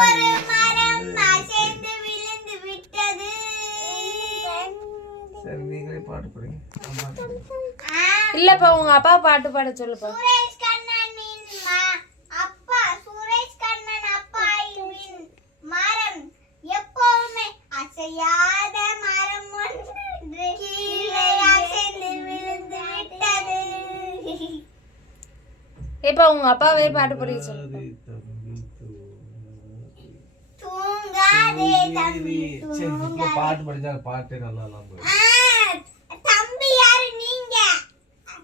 ஒரு மரம் அசைந்து விழுந்து விட்டது. சரி நீங்களே பாட்டு பாடுங்க. இல்லப்பா உங்க அப்பா பாட்டு பாட சொல்லுப்பா. சுரேஷ் கண்ணனின் அப்பா சுரேஷ் கண்ணன் அப்பாவின் மரம் எப்பவுமே அசையாத மரம் ஒன்று கீழே அசைந்து விழுந்து விட்டது. இப்ப உங்க அப்பாவே பாட்டு பாடி சொல்லுப்பா. தூங்காதே தம்பி. சரி பாட்டு படிச்சா பாட்டு நல்லா தம்பி யாரு நீங்க?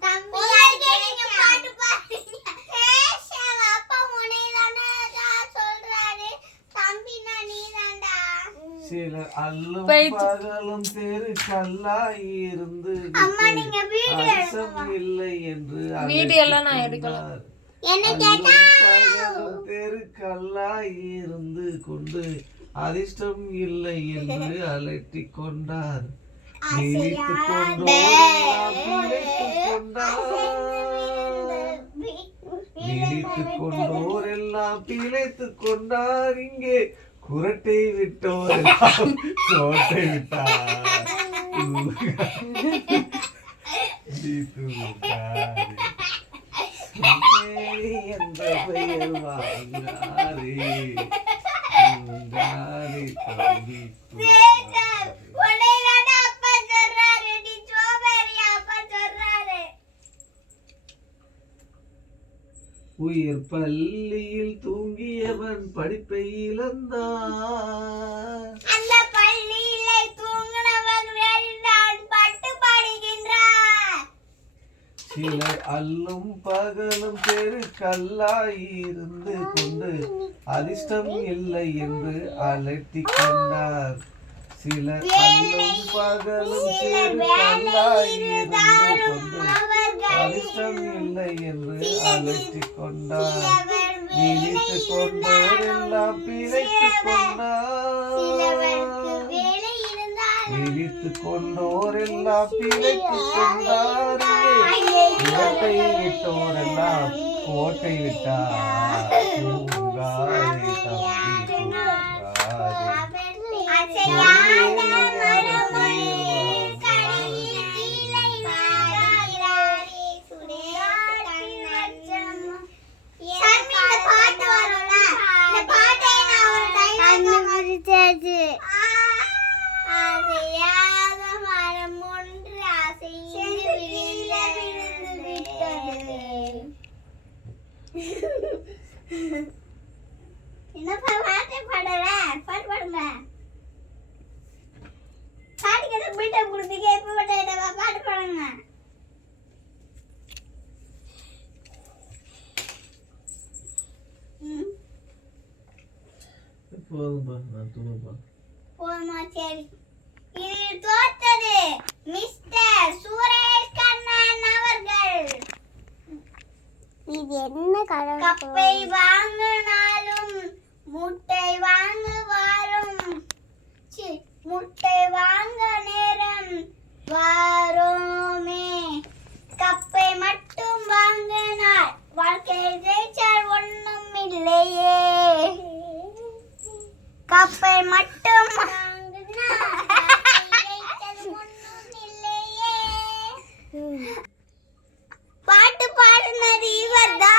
தம்பி யாரு நீங்க பாட்டு பாடுறீங்க? கேஷவ அப்பா உன்னையதானே சொல்றாரு. தம்பினா நீதான்டா. சில அல்லும் பகலும் தெருக்கல்லாய் இருந்து அம்மா நீங்க வீடியோ இல்லை என்று வீடியோ எல்லாம் நான் எடுக்கல. என்ன கேட்டா தெருக்கல்லாய் இருந்து கொண்டு அதிர்ஷ்டம் இல்லை என்று அலட்டிக் கொண்டார். நினைத்துக் கொண்டோரெல்லாம் பிழைத்துக் கொண்டார். இங்கே குரட்டை விட்டோர் கோட்டை விட்டார். என்ற பெயர் வாங்காரே தம்பி. உயிர் பள்ளியில் தூங்கியவன் படிப்பை இழந்தான். அந்த பள்ளியிலே தூங்கினவன் வேண்டான் பட்டு பாடுகின்றார். சிலர் அல்லும் பகலும் தெருக்கல்லாய் இருந்து கொண்டு அதிர்ஷ்டம் இல்லை என்று அலட்டிக் கொண்டார். சிலர் அல்லும் பகலும் தெருக்கல்லாய் இருந்து கொண்டு அதிர்ஷ்டம் இல்லை என்று அலட்டிக் கொண்டார். விழித்துக் கொண்டோரெல்லாம் பிழைத்துக் கொண்டார். விழித்துக் கொண்டோரெல்லாம் பிழைத்துக் கொண்டார். கோட்டை விட்டோரெல்லாம் கோட்டை விட்டார். தூங்காதே தம்பி என்னப்பா பாட்டு பாடுற? பாட்டு பாடுங்க. பாட்டுக்கு மீட்டம் கொடுத்தீங்க. எப்ப பாட்டு பாடுங்க. போதுமா? சரி. இது தோத்தது மிஸ்டர் சுரேஷ் கண்ணன் அவர்கள். இது என்ன கலர்? கப்பை வாங்கினாலும் முட்டை வாங்க வரும். முட்டை வாங்க நேரம் வரோமே. கப்பை மட்டும் வாங்கினால் வாழ்க்கை ஜெயிச்சால் ஒண்ணும் இல்லையே. கப்பை மட்டும் வாங்கினால் ஒண்ணும் இல்லையே. பாட்டு பாடுனது இவர்தான்.